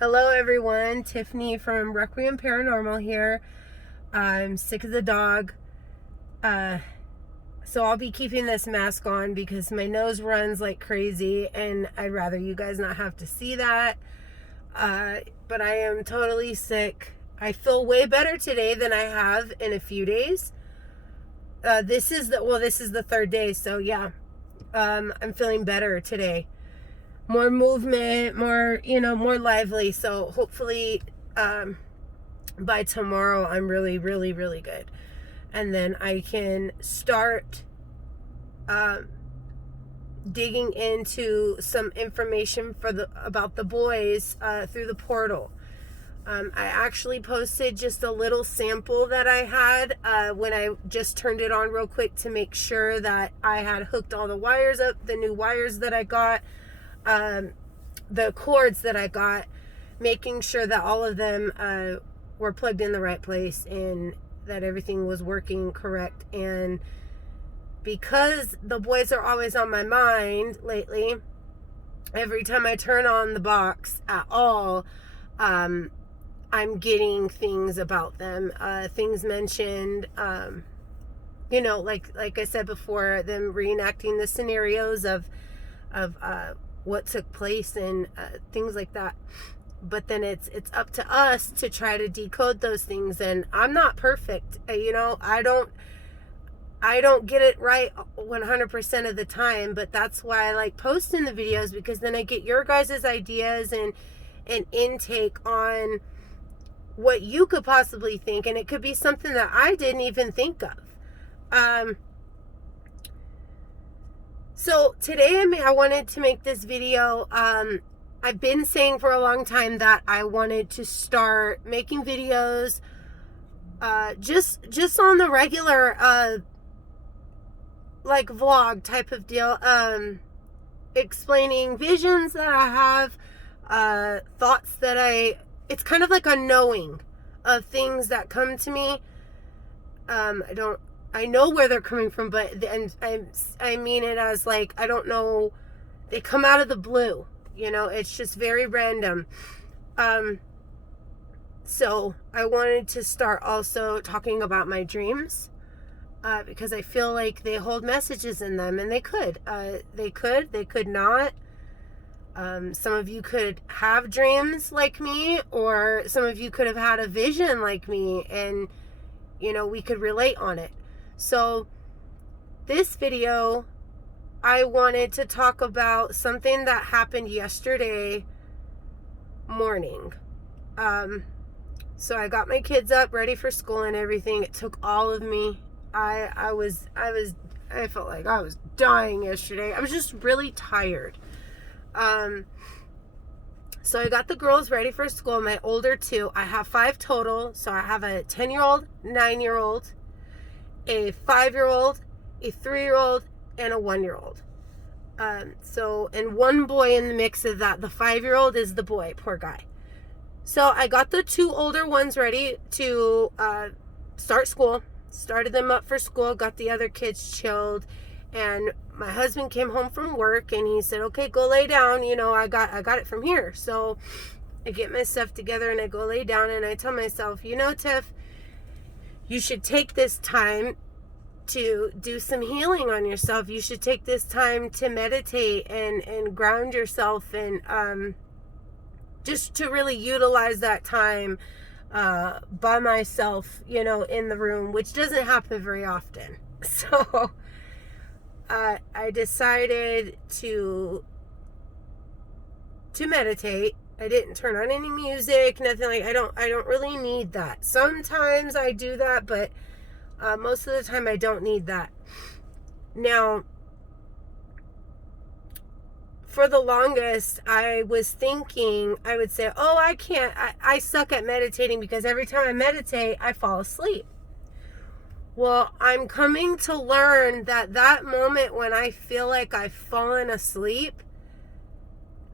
Hello everyone, Tiffany from Requiem Paranormal here. I'm sick of the dog. So I'll be keeping this mask on because my nose runs like crazy and I'd rather you guys not have to see that. But I am totally sick. I feel way better today than I have in a few days. This is the third day, so yeah. I'm feeling better today. More movement, more lively. So hopefully by tomorrow I'm really, really, really good. And then I can start digging into some information about the boys through the portal. I actually posted just a little sample that I had when I just turned it on real quick to make sure that I had hooked all the wires up, the new wires that I got, the cords that I got, making sure that all of them were plugged in the right place and that everything was working correct. And because the boys are always on my mind lately, every time I turn on the box at all, I'm getting things about them, things mentioned, like I said before, them reenacting the scenarios of what took place and things like that. But then it's up to us to try to decode those things, and I'm not perfect. I don't get it right 100% of the time, but that's why I like posting the videos, because then I get your guys' ideas and intake on what you could possibly think, and it could be something that I didn't even think of. So today I wanted to make this video. I've been saying for a long time that I wanted to start making videos just on the regular like vlog type of deal, explaining visions that I have, thoughts that it's kind of like a knowing of things that come to me. I know where they're coming from, but I mean it as like, I don't know, they come out of the blue, it's just very random. So I wanted to start also talking about my dreams, because I feel like they hold messages in them, and they could not. Some of you could have dreams like me, or some of you could have had a vision like me, and we could relate on it. So this video, I wanted to talk about something that happened yesterday morning. So I got my kids up ready for school and everything. It took all of me. I felt like I was dying yesterday. I was just really tired. So I got the girls ready for school, my older two. I have 5 total. So I have a 10-year-old, 9-year-old, a 5-year-old, a 3-year-old, and a 1-year-old. And one boy in the mix of that. The 5-year-old is the boy, poor guy. So I got the 2 older ones ready to start school. Started them up for school, got the other kids chilled, and my husband came home from work and he said, okay, go lay down. I got it from here. So I get my stuff together and I go lay down, and I tell myself, Tiff, you should take this time to do some healing on yourself. You should take this time to meditate and ground yourself, and just to really utilize that time by myself, in the room, which doesn't happen very often. So I decided to meditate. I didn't turn on any music, nothing. Like, I don't really need that. Sometimes I do that, but most of the time I don't need that. Now, for the longest, I was thinking, I would say, oh, I suck at meditating because every time I meditate, I fall asleep. Well, I'm coming to learn that moment when I feel like I've fallen asleep,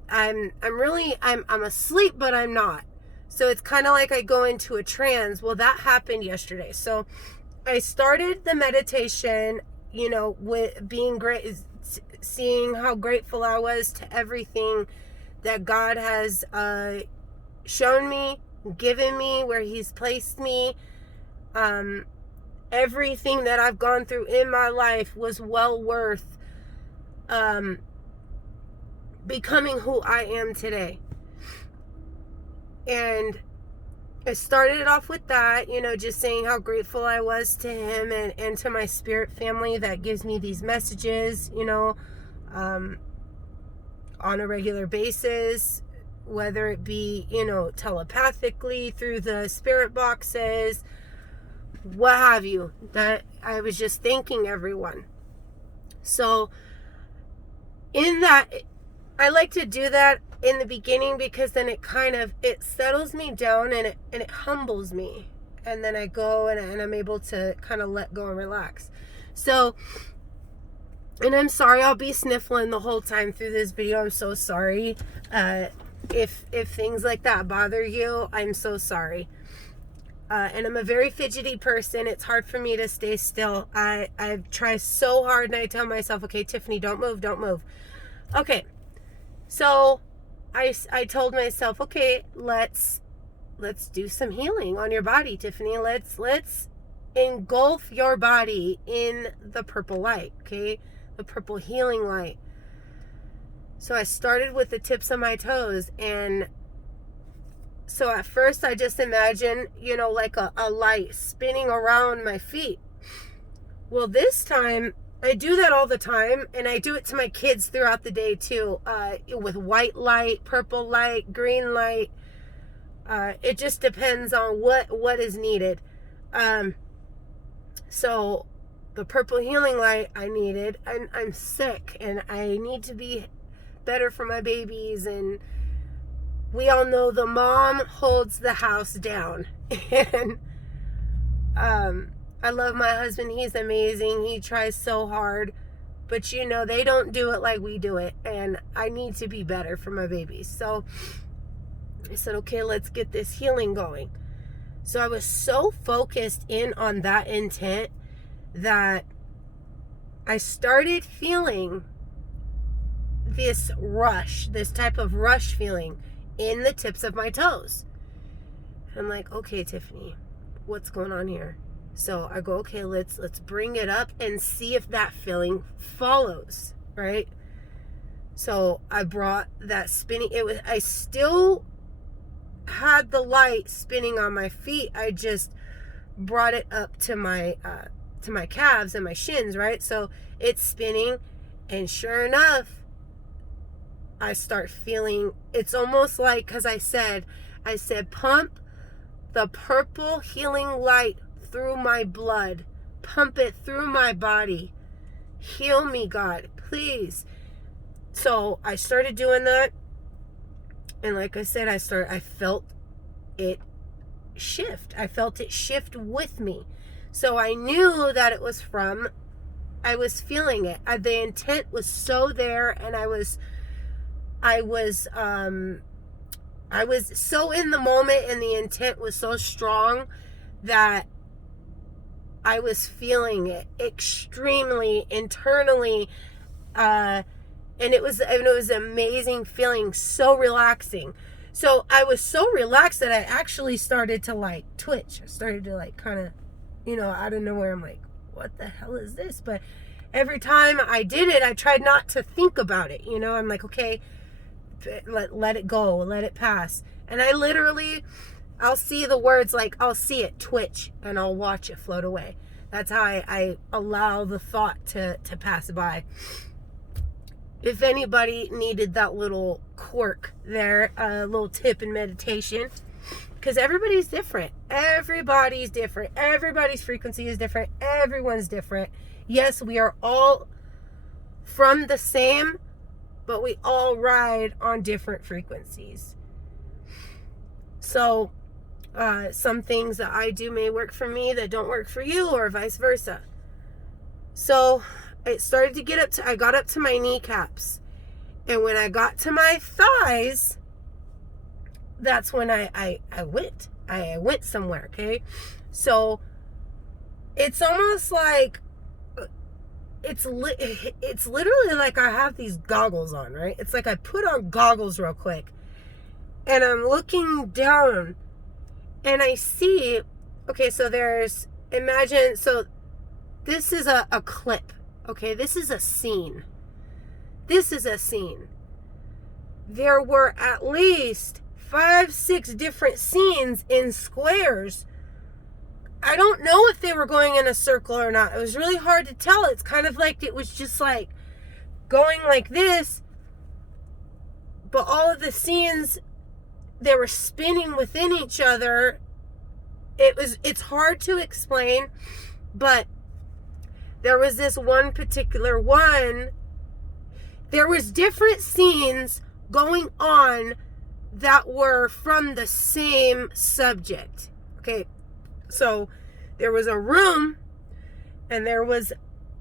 I'm asleep, but I'm not. So it's kind of like I go into a trance. Well, that happened yesterday. So I started the meditation, with being great, seeing how grateful I was to everything that God has shown me, given me, where he's placed me. Everything that I've gone through in my life was well worth becoming who I am today. And I started off with that, just saying how grateful I was to him and to my spirit family that gives me these messages, on a regular basis, whether it be, telepathically through the spirit boxes, what have you. That I was just thanking everyone. So in that, I like to do that in the beginning, because then it settles me down and it humbles me, and then I go and I'm able to kind of let go and relax. So, and I'm sorry, I'll be sniffling the whole time through this video. I'm so sorry. If things like that bother you, I'm so sorry. And I'm a very fidgety person. It's hard for me to stay still. I try so hard, and I tell myself, okay, Tiffany, don't move. Okay. So I told myself, okay, let's do some healing on your body, Tiffany. Let's engulf your body in the purple light, okay? The purple healing light. So I started with the tips of my toes, and so at first I just imagined, like a light spinning around my feet. Well, this time I do that all the time, and I do it to my kids throughout the day too, with white light, purple light, green light. It just depends on what is needed. So the purple healing light I needed, I'm sick and I need to be better for my babies, and we all know the mom holds the house down. And I love my husband. He's amazing. He tries so hard, but they don't do it like we do it, and I need to be better for my babies. So I said, okay, let's get this healing going. So I was so focused in on that intent that I started feeling this type of rush feeling in the tips of my toes. I'm like, okay, Tiffany, what's going on here? So I go, okay, let's bring it up and see if that feeling follows, right? So I brought that spinning. I still had the light spinning on my feet. I just brought it up to my calves and my shins, right? So it's spinning, and sure enough, I start feeling, it's almost like, because I said, pump the purple healing light through my blood. Pump it through my body. Heal me, God, please. So I started doing that. And like I said, I felt it shift. I felt it shift with me. So I knew that it was I was feeling it. The intent was so there, and I was so in the moment, and the intent was so strong that I was feeling it extremely internally, and it was an amazing feeling, so relaxing. So I was so relaxed that I actually started to twitch. I started to kind of, out of nowhere, I'm like, what the hell is this? But every time I did it, I tried not to think about it. I'm like, okay, let it go, let it pass. And I'll see the words, I'll see it twitch, and I'll watch it float away. That's how I allow the thought to pass by. If anybody needed that little quirk there, a little tip in meditation, because everybody's different. Everybody's different. Everybody's frequency is different. Everyone's different. Yes, we are all from the same, but we all ride on different frequencies. So some things that I do may work for me that don't work for you, or vice versa. So it started to I got up to my kneecaps. And when I got to my thighs, that's when I went. I went somewhere, okay? So it's almost like, it's literally like I have these goggles on, right? It's like I put on goggles real quick, and I'm looking down, and I see, okay, so imagine, so this is a clip, okay? This is a scene. This is a scene. There were at least 5, 6 different scenes in squares. I don't know if they were going in a circle or not. It was really hard to tell. It's kind of like it was just like going like this, but all of the scenes, they were spinning within each other. It's hard to explain, but there was this one particular one. There was different scenes going on that were from the same subject. Okay, so there was a room, and there was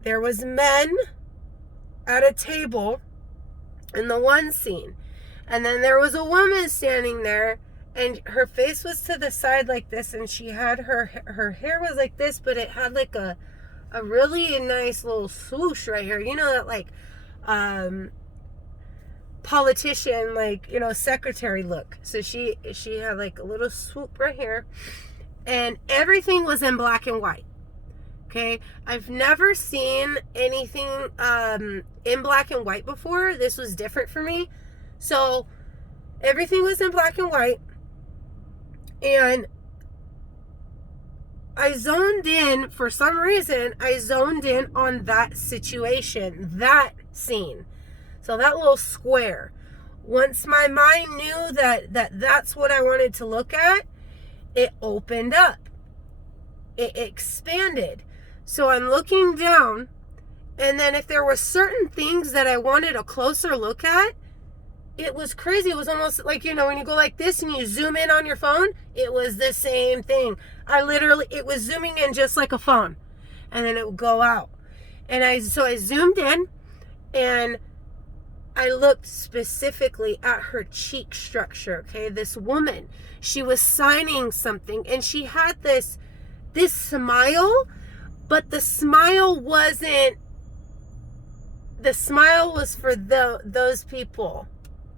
men at a table in the one scene, and then there was a woman standing there, and her face was to the side like this, and she had her hair was like this, but it had like a really nice little swoosh right here. You know that like politician, like, you know, secretary look. So she had like a little swoop right here, and everything was in black and white. Okay, I've never seen anything in black and white before. This was different for me. So everything was in black and white, and I zoned in, for some reason, I zoned in on that situation, that scene. So that little square. Once my mind knew that's what I wanted to look at, it opened up. It expanded. So I'm looking down, and then if there were certain things that I wanted a closer look at, it was crazy. It was almost like, you know, when you go like this and you zoom in on your phone, it was the same thing. It was zooming in just like a phone, and then it would go out. And so I zoomed in, and I looked specifically at her cheek structure. Okay, this woman, she was signing something, and she had this smile, but the smile was for those people.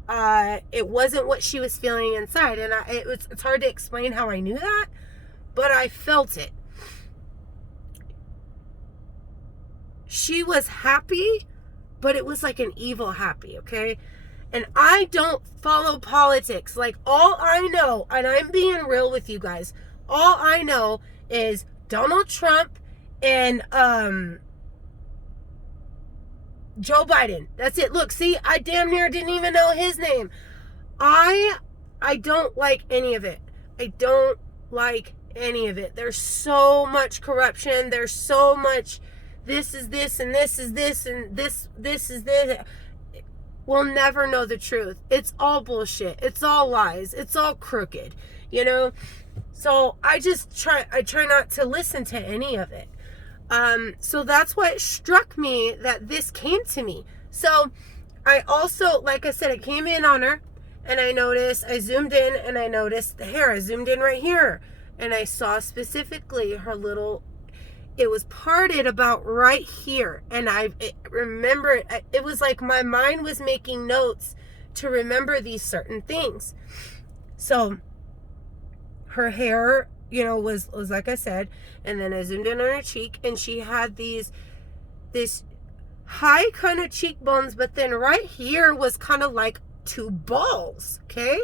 It wasn't what she was feeling inside, and it's hard to explain how I knew that, but I felt it. She was happy, but it was like an evil happy, okay? And I don't follow politics. Like, all I know, and I'm being real with you guys, all I know is Donald Trump and Joe Biden. That's it. Look, see, I damn near didn't even know his name. I don't like any of it. I don't like any of it. There's so much corruption. There's so much this is this and this is this and this is this. We'll never know the truth. It's all bullshit. It's all lies. It's all crooked, you know? So I try not to listen to any of it. So that's what struck me, that this came to me. So I also, like I said, it came in on her, and I zoomed in, and I noticed the hair. I zoomed in right here, and I saw specifically her little, it was parted about right here. And I remember it. It was like my mind was making notes to remember these certain things. So her hair, you know, was like I said, and then I zoomed in on her cheek, and she had this high kind of cheekbones, but then right here was kind of like 2 balls. Okay,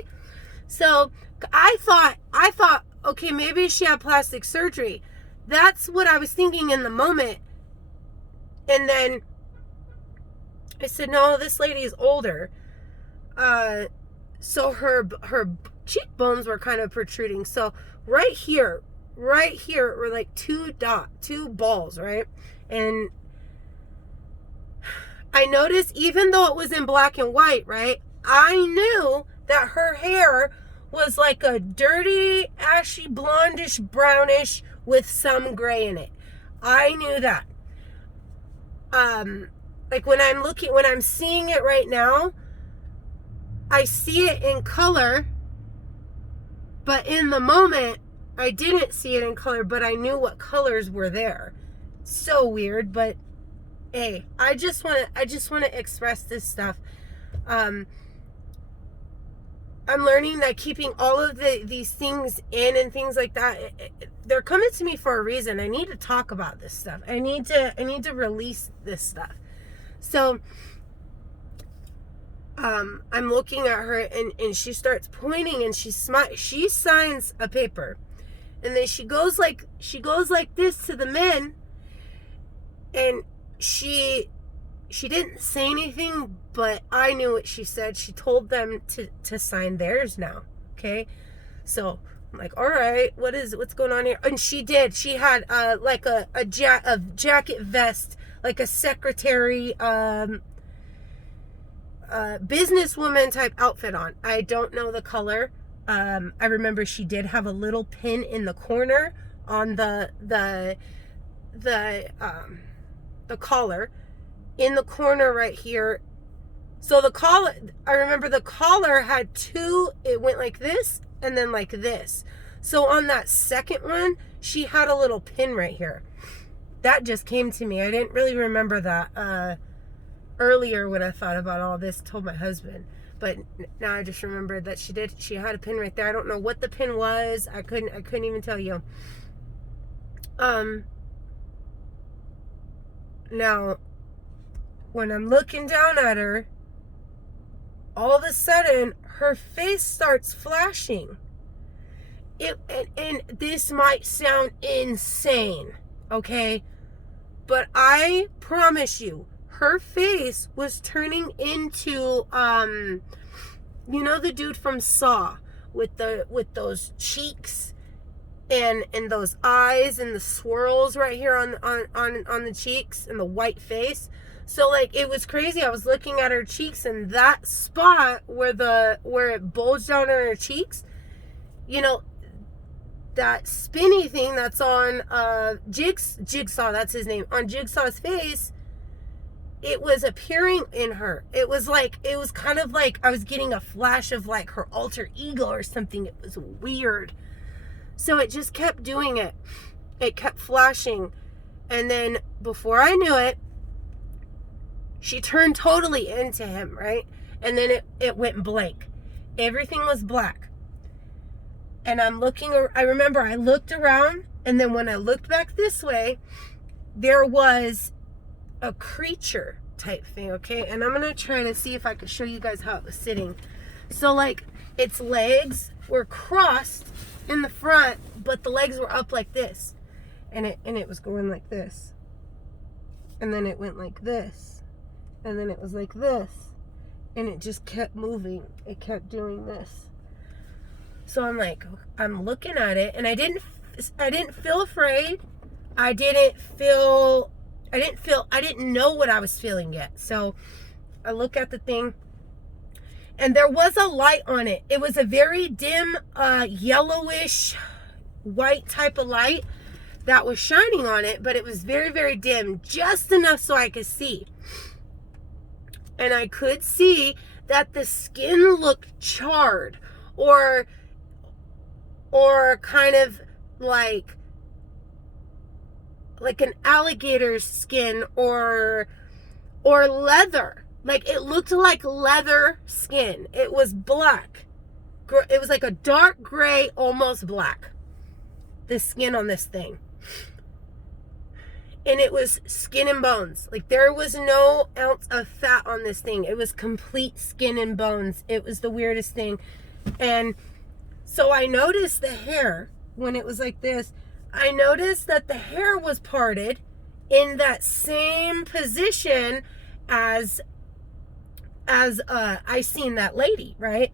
so I thought, okay, maybe she had plastic surgery. That's what I was thinking in the moment. And then I said, no, this lady is older. So her cheekbones were kind of protruding. So right here were like 2 balls, right? And I noticed, even though it was in black and white, right, I knew that her hair was like a dirty, ashy, blondish, brownish with some gray in it. I knew that. Like when I'm seeing it right now, I see it in color, but in the moment, I didn't see it in color, but I knew what colors were there. So weird, but hey, I just want to express this stuff. I'm learning that keeping all of these things in and things like that, they're coming to me for a reason. I need to talk about this stuff. I need to release this stuff. So I'm looking at her, and she starts pointing, and she signs a paper, and then she goes like this to the men, and she didn't say anything, but I knew what she said. She told them to sign theirs now. Okay, so I'm like, all right, what's going on here? And she did. She had like a jacket vest, like a secretary, businesswoman type outfit on. I don't know the color. I remember she did have a little pin in the corner on the collar, in the corner right here. So the collar, I remember the collar had two, it went like this and then like this. So on that second one, she had a little pin right here. That just came to me. I didn't really remember that earlier when I thought about all this, told my husband. But now I just remembered that she had a pin right there. I don't know what the pin was. I couldn't even tell you. Now, when I'm looking down at her, all of a sudden, her face starts flashing. And this might sound insane, okay? But I promise you, her face was turning into, you know, the dude from Saw with those cheeks and those eyes and the swirls right here on the cheeks and the white face. So like, it was crazy. I was looking at her cheeks, and that spot where it bulged down on her cheeks, you know, that spinny thing that's on Jigsaw, that's his name, on Jigsaw's face, it was appearing in her. It was kind of like I was getting a flash of like her alter ego or something. It was weird. So it just kept doing it. It kept flashing. And then before I knew it, she turned totally into him, right? And then it went blank. Everything was black. And I remember I looked around, and then when I looked back this way, there was a creature type thing, okay? And I'm going to try to see if I could show you guys how it was sitting. So like, its legs were crossed in the front, but the legs were up like this. And it was going like this. And then it went like this. And then it was like this. And it just kept moving. It kept doing this. So I'm looking at it, and I didn't feel afraid. I didn't know what I was feeling yet. So I look at the thing, and there was a light on it. It was a very dim, yellowish, white type of light that was shining on it, but it was very, very dim, just enough so I could see. And I could see that the skin looked charred, or kind of like an alligator's skin, or leather. Like, it looked like leather skin. It was black. It was like a dark gray, almost black, the skin on this thing. And it was skin and bones. Like, there was no ounce of fat on this thing. It was complete skin and bones. It was the weirdest thing. And so I noticed the hair when it was like this. I noticed that the hair was parted in that same position as I seen that lady, right?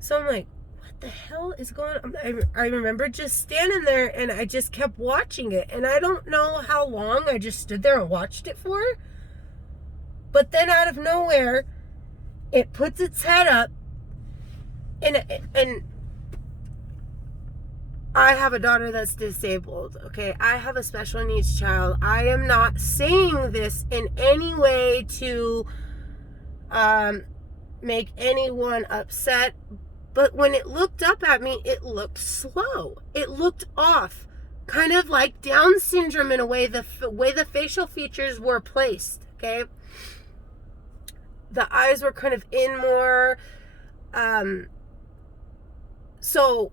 So I'm like, what the hell is going on? I remember just standing there, and I just kept watching it, and I don't know how long I just stood there and watched it for. But then out of nowhere, it puts its head up, and I have a daughter that's disabled, okay? I have a special needs child. I am not saying this in any way to make anyone upset, but when it looked up at me, it looked slow. It looked off, kind of like Down syndrome in a way, the way the facial features were placed, okay? The eyes were kind of in more, So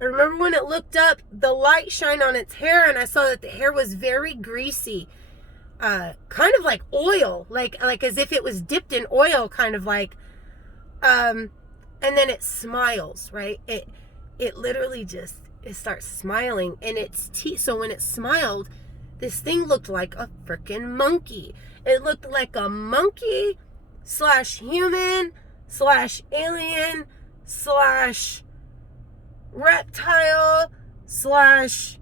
I remember when it looked up, the light shined on its hair, and I saw that the hair was very greasy, kind of like oil, like as if it was dipped in oil, kind of like. And then it smiles, right? It literally just, it starts smiling, and its teeth. So when it smiled, this thing looked like a freaking monkey. It looked like a monkey slash human slash alien slash reptile slash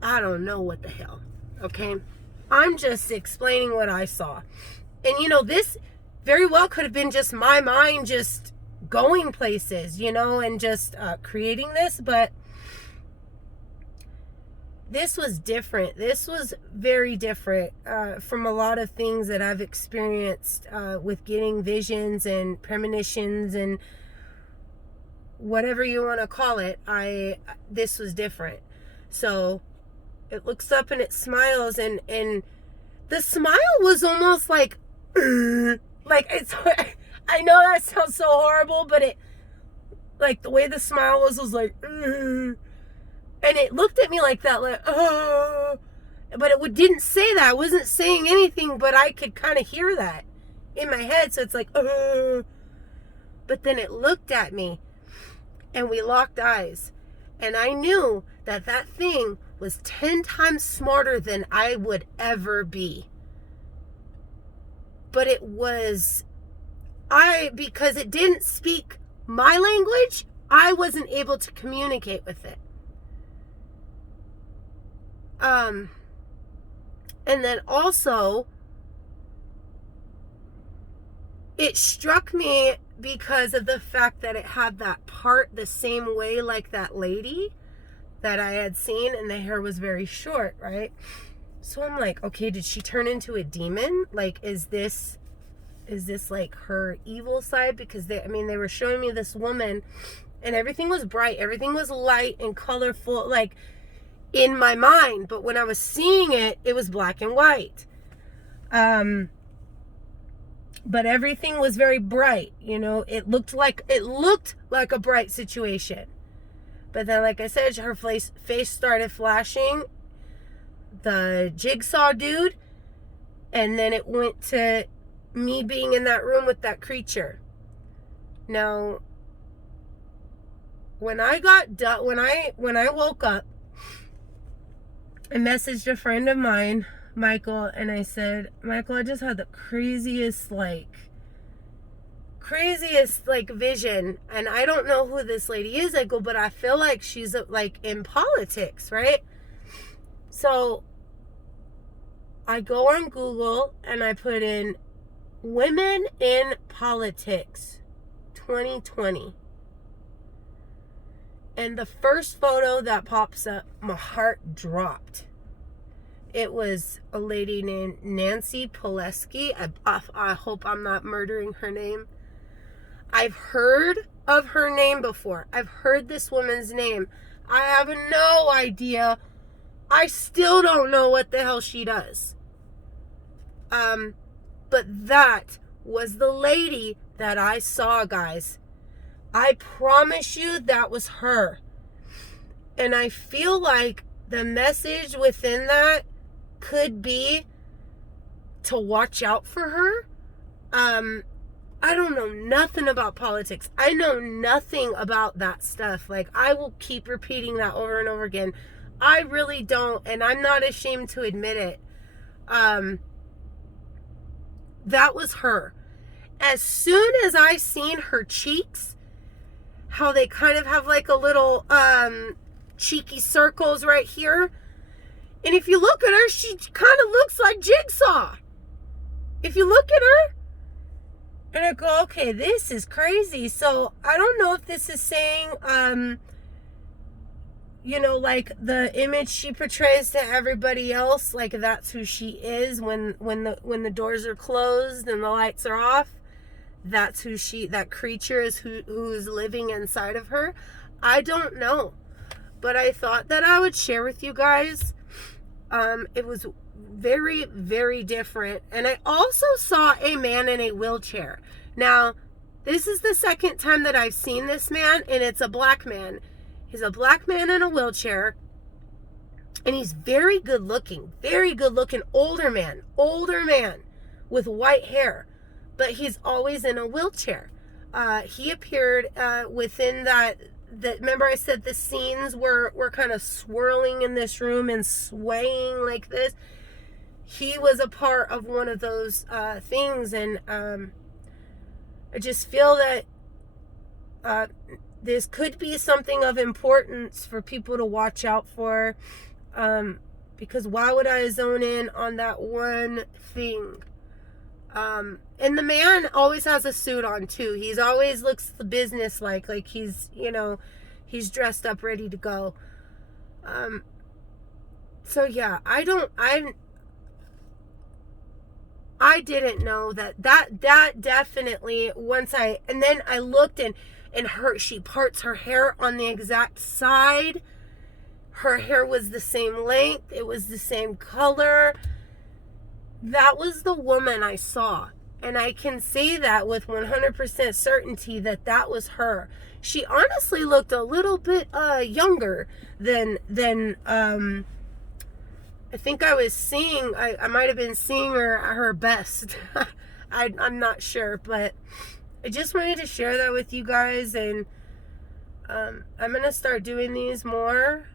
I don't know what the hell. Okay, I'm just explaining what I saw. And you know, this very well could have been just my mind just going places, you know, and just creating this, but this was different. This was very different from a lot of things that I've experienced with getting visions and premonitions and whatever you want to call it. This was different. So it looks up and it smiles, and the smile was almost like it's, I know that sounds so horrible, but it, like, the way the smile was like, and it looked at me like that, like, but it didn't say that. It wasn't saying anything, but I could kind of hear that in my head. So it's like, but then it looked at me, and we locked eyes, and I knew that that thing was 10 times smarter than I would ever be. But it was, because it didn't speak my language, I wasn't able to communicate with it. And then also, it struck me because of the fact that it had that part the same way like that lady that I had seen, and the hair was very short, right? So I'm like, okay, did she turn into a demon? Like, is this like her evil side? Because they were showing me this woman, and everything was bright, everything was light and colorful, like in my mind, but when I was seeing it, it was black and white. But everything was very bright, you know. It looked like a bright situation. But then, like I said, her face started flashing, the jigsaw dude, and then it went to me being in that room with that creature. Now, when I got done, when I woke up, I messaged a friend of mine, Michael, and I said, Michael, I just had the craziest vision, and I don't know who this lady is. I go, but I feel like she's like in politics, right? So I go on Google and I put in women in politics 2020, and the first photo that pops up, my heart dropped. It was a lady named Nancy Pileski. I hope I'm not murdering her name. I've heard of her name before. I've heard this woman's name. I have no idea. I still don't know what the hell she does. But that was the lady that I saw, guys. I promise you that was her. And I feel like the message within that could be to watch out for her. I don't know nothing about politics. I know nothing about that stuff. Like, I will keep repeating that over and over again. I really don't, and I'm not ashamed to admit it. That was her. As soon as I seen her cheeks, how they kind of have like a little cheeky circles right here. And if you look at her, she kind of looks like Jigsaw. If you look at her, and I go, okay, this is crazy. So I don't know if this is saying, you know, like the image she portrays to everybody else, like that's who she is when the doors are closed and the lights are off. That's who that creature is who's living inside of her. I don't know. But I thought that I would share with you guys. It was very, very different. And I also saw a man in a wheelchair. Now, This is the second time that I've seen this man, and it's a black man. He's a black man in a wheelchair, and he's very good looking, older man with white hair, but he's always in a wheelchair. He appeared within that, remember I said the scenes were kind of swirling in this room and swaying like this. He was a part of one of those things, and I just feel that this could be something of importance for people to watch out for, because why would I zone in on that one thing? And the man always has a suit on too. He's always looks business like he's, he's dressed up, ready to go. So yeah, I didn't know that definitely, and then I looked, and she parts her hair on the exact side. Her hair was the same length. It was the same color. That was the woman I saw. And I can say that with 100% certainty that was her. She honestly looked a little bit younger than I think I was seeing, I might have been seeing her at her best. I'm not sure, but I just wanted to share that with you guys, and I'm going to start doing these more.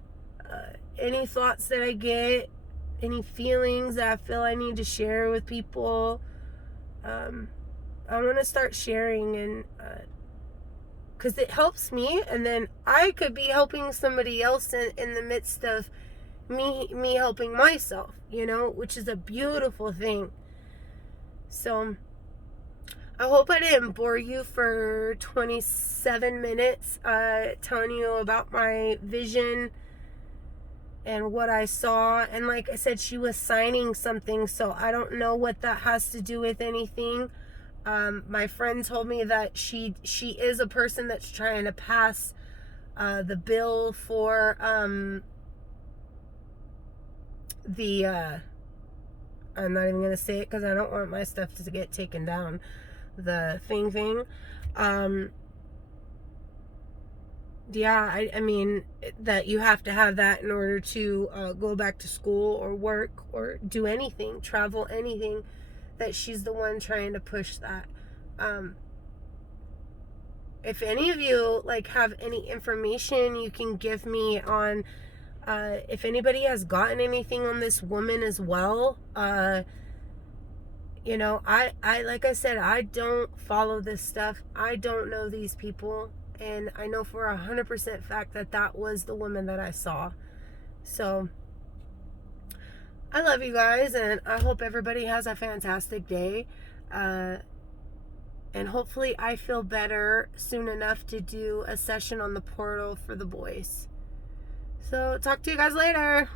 Any thoughts that I get, any feelings that I feel I need to share with people, I want to start sharing, and because it helps me, and then I could be helping somebody else in the midst of me helping myself, which is a beautiful thing. So I hope I didn't bore you for 27 minutes telling you about my vision and what I saw. And like I said, she was signing something, so I don't know what that has to do with anything. My friend told me that she is a person that's trying to pass the bill for I'm not even going to say it because I don't want my stuff to get taken down. The thing. Yeah, I mean, that you have to have that in order to go back to school or work or do anything, travel, anything, that she's the one trying to push that. If any of you have any information you can give me on, if anybody has gotten anything on this woman as well, I like I said, I don't follow this stuff. I don't know these people. And I know for 100% fact that was the woman that I saw. So I love you guys, and I hope everybody has a fantastic day. And hopefully I feel better soon enough to do a session on the portal for the boys. So talk to you guys later.